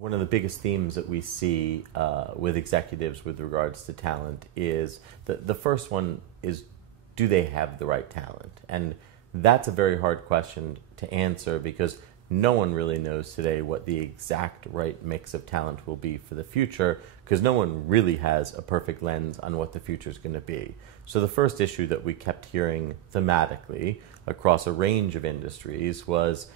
One of the biggest themes that we see with executives with regards to talent is the first one is, do they have the right talent? And that's a very hard question to answer because no one really knows today what the exact right mix of talent will be for the future, because no one really has a perfect lens on what the future is going to be. So the first issue that we kept hearing thematically across a range of industries was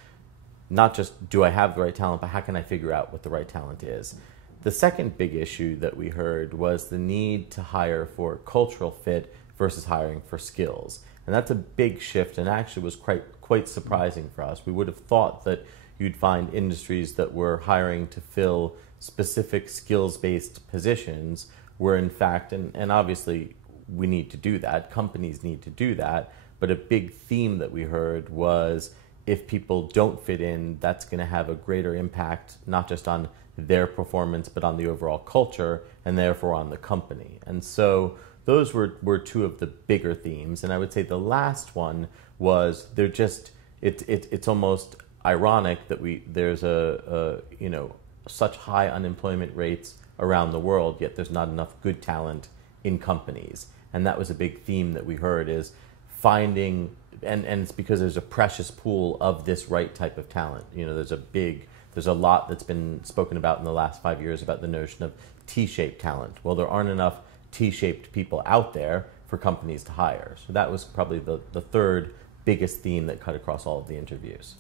not just, do I have the right talent, but how can I figure out what the right talent is? The second big issue that we heard was the need to hire for cultural fit versus hiring for skills. And that's a big shift, and actually was quite surprising for us. We would have thought that you'd find industries that were hiring to fill specific skills-based positions where in fact, and obviously we need to do that, companies need to do that, but a big theme that we heard was if people don't fit in, that's going to have a greater impact, not just on their performance, but on the overall culture and therefore on the company. And so those were two of the bigger themes. And I would say the last one was it's almost ironic that there's such high unemployment rates around the world, yet there's not enough good talent in companies. And that was a big theme that we heard, is finding, and it's because there's a precious pool of this right type of talent. There's a lot that's been spoken about in the last 5 years about the notion of T-shaped talent. Well, there aren't enough T-shaped people out there for companies to hire. So that was probably the third biggest theme that cut across all of the interviews.